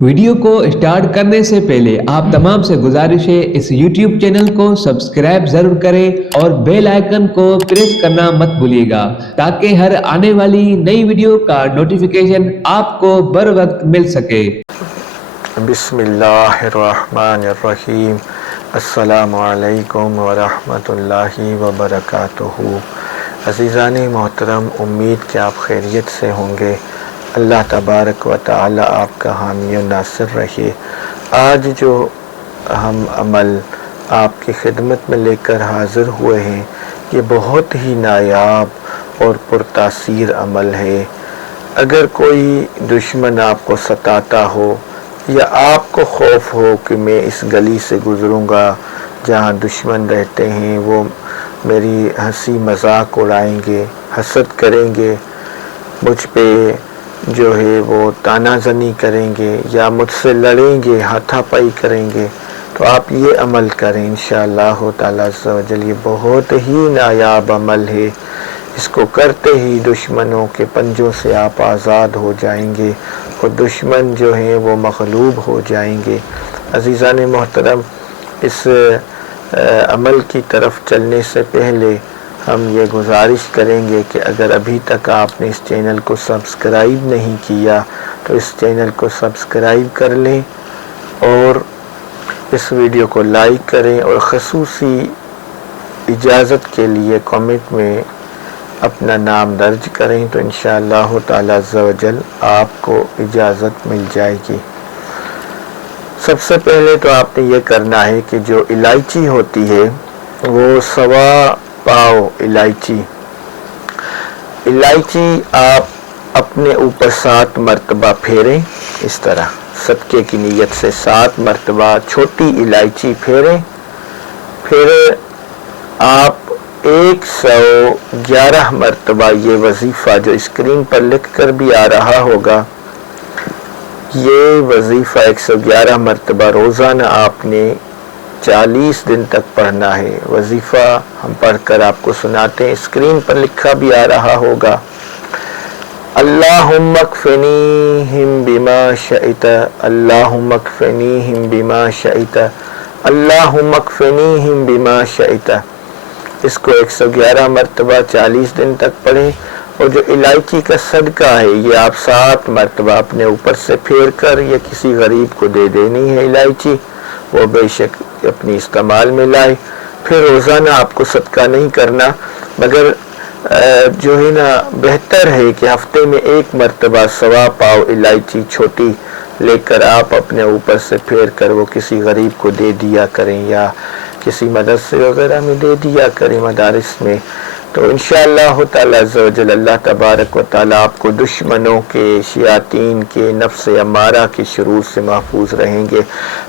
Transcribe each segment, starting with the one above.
Video کو start کرنے سے پہلے آپ تمام سے گزارش ہے اس یوٹیوب چینل کو سبسکرائب ضرور کریں اور بیل آئیکن کو پریس کرنا مت بھولیے گا تاکہ ہر آنے والی نئی ویڈیو کا نوٹیفیکیشن آپ کو بر وقت مل سکے۔ بسم اللہ الرحمن الرحیم۔ السلام علیکم ورحمۃ اللہ وبرکاتہ۔ عزیزان محترم، امید کہ آپ خیریت سے ہوں گے۔ اللہ تبارک و تعالی آپ کا حامی و ناصر رہے۔ آج جو ہم عمل آپ کی خدمت میں لے کر حاضر ہوئے ہیں، یہ بہت ہی نایاب اور پرتاثیر عمل ہے۔ اگر کوئی دشمن آپ کو ستاتا ہو یا آپ کو خوف ہو کہ میں اس گلی سے گزروں گا جہاں دشمن رہتے ہیں، وہ میری ہنسی مذاق اڑائیں گے، حسد کریں گے، مجھ پہ جو ہے وہ طعنہ زنی کریں گے یا مجھ سے لڑیں گے، ہاتھا پائی کریں گے، تو آپ یہ عمل کریں انشاءاللہ تعالی عز و جل۔ یہ بہت ہی نایاب عمل ہے۔ اس کو کرتے ہی دشمنوں کے پنجوں سے آپ آزاد ہو جائیں گے اور دشمن جو ہیں وہ مغلوب ہو جائیں گے۔ عزیزان محترم، اس عمل کی طرف چلنے سے پہلے ہم یہ گزارش کریں گے کہ اگر ابھی تک آپ نے اس چینل کو سبسکرائب نہیں کیا تو اس چینل کو سبسکرائب کر لیں اور اس ویڈیو کو لائک کریں، اور خصوصی اجازت کے لیے کامنٹ میں اپنا نام درج کریں تو انشاءاللہ تعالی عز و جل آپ کو اجازت مل جائے گی۔ سب سے پہلے تو آپ نے یہ کرنا ہے کہ جو الائچی ہوتی ہے وہ 1.25 پاؤ الائچی آپ اپنے اوپر 7 مرتبہ پھیریں، اس طرح صدقے کی نیت سے 7 مرتبہ چھوٹی الائچی پھیریں۔ پھر آپ 111 مرتبہ یہ وظیفہ جو اسکرین پر لکھ کر بھی آ رہا ہوگا، یہ وظیفہ 111 مرتبہ روزانہ آپ نے 40 دن تک پڑھنا ہے۔ وظیفہ ہم پڑھ کر آپ کو سناتے ہیں، اسکرین پر لکھا بھی آ رہا ہوگا۔ اللہم اکفنیہم بما شئت، اللہم اکفنیہم بما شئت، اللہم اکفنیہم بما شئت۔ اس کو 111 مرتبہ 40 دن تک پڑھیں، اور جو الائچی کا صدقہ ہے یہ آپ 7 مرتبہ اپنے اوپر سے پھیر کر یہ کسی غریب کو دے دینی ہے الائچی، وہ بے شک اپنی استعمال میں لائے۔ پھر روزانہ آپ کو صدقہ نہیں کرنا، مگر جو ہے نا بہتر ہے کہ ہفتے میں 1 مرتبہ 1.25 پاؤ الائچی چھوٹی لے کر آپ اپنے اوپر سے پھیر کر وہ کسی غریب کو دے دیا کریں یا کسی مدرسے وغیرہ میں دے دیا کریں، مدارس میں، تو انشاءاللہ تعالی عز و جل اللہ تبارک و تعالی آپ کو دشمنوں کے، شیاطین کے، نفس امارہ کے شرور سے محفوظ رہیں گے،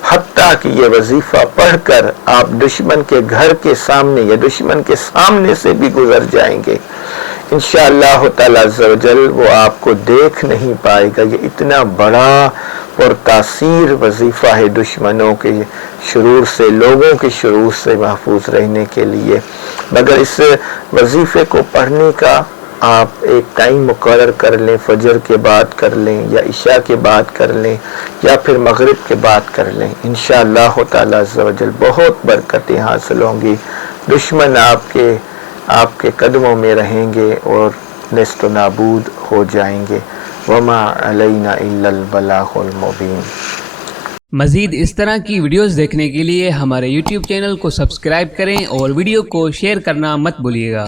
حتیٰ کہ یہ وظیفہ پڑھ کر آپ دشمن کے گھر کے سامنے یا دشمن کے سامنے سے بھی گزر جائیں گے، انشاءاللہ تعالی عز و جل وہ آپ کو دیکھ نہیں پائے گا۔ یہ اتنا بڑا اور تاثیر وظیفہ ہے دشمنوں کے شرور سے، لوگوں کے شرور سے محفوظ رہنے کے لیے۔ مگر اس وظیفے کو پڑھنے کا آپ ایک ٹائم مقرر کر لیں، فجر کے بعد کر لیں یا عشاء کے بعد کر لیں یا پھر مغرب کے بعد کر لیں، انشاءاللہ تعالی عز و جل بہت برکتیں حاصل ہوں گی۔ دشمن آپ کے قدموں میں رہیں گے اور نیست و نابود ہو جائیں گے۔ وما علینا الا البلاغ المبین۔ مزید اس طرح کی ویڈیوز دیکھنے کے لیے ہمارے یوٹیوب چینل کو سبسکرائب کریں اور ویڈیو کو شیئر کرنا مت بھولیے گا۔